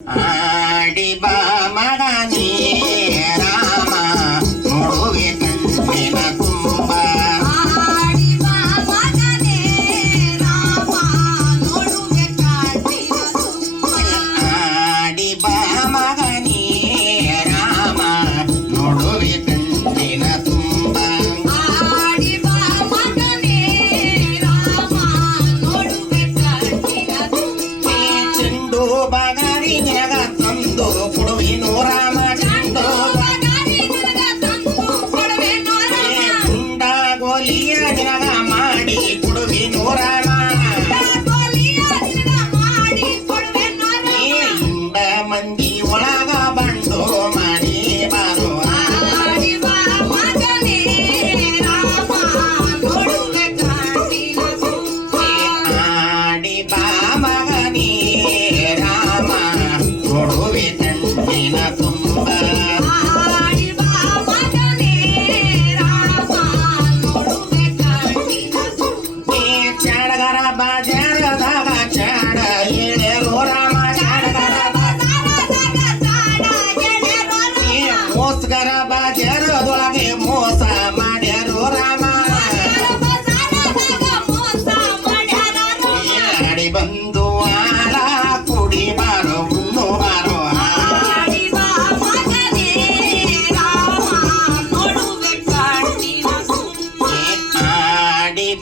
ஆடி ಆಡಿ ಬಂದು ಆಳ ಕುಡಿ ಬಾರೋ ಉಣ್ಣು ಬಾರೋ ಆಡಿ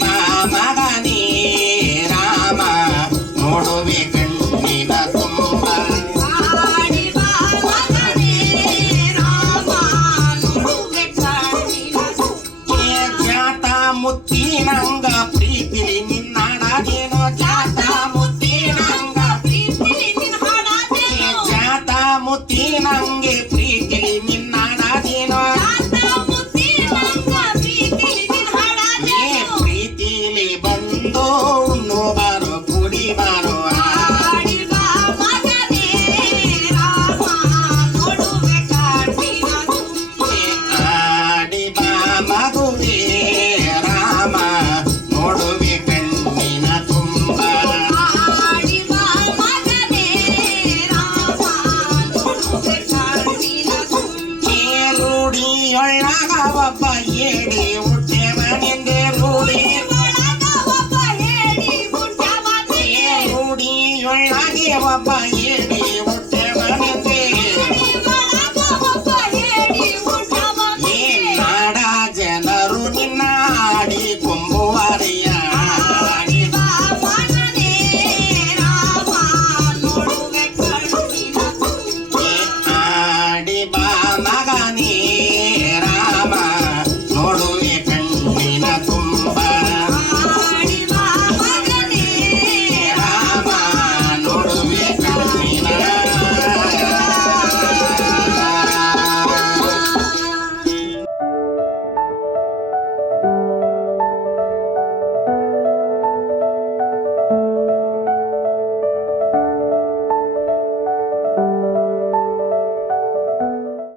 ಬಾ ಮಗನೇ ರಾಮ ನೋಡುವೆ ಕಣ್ಣಿನ ತುಂಬ ಮುತ್ತಿನಂಗ ಪ್ರೀತಿಲಿ ನಿನ್ನಾಡ ಏನೋ ಜಾತ I'm a mangi ಒಳಗವಪ್ಪ ಏಡಿ ಹುಟ್ಟೆ ಮನೆಂದೆ ರೂಢಿ ಒಳಗವಪ್ಪ ಏಡಿ ಹುಟ್ಟೆ ಮನೆಂದೆ ರೂಢಿ ಒಳಗೆ ಒಬ್ಬ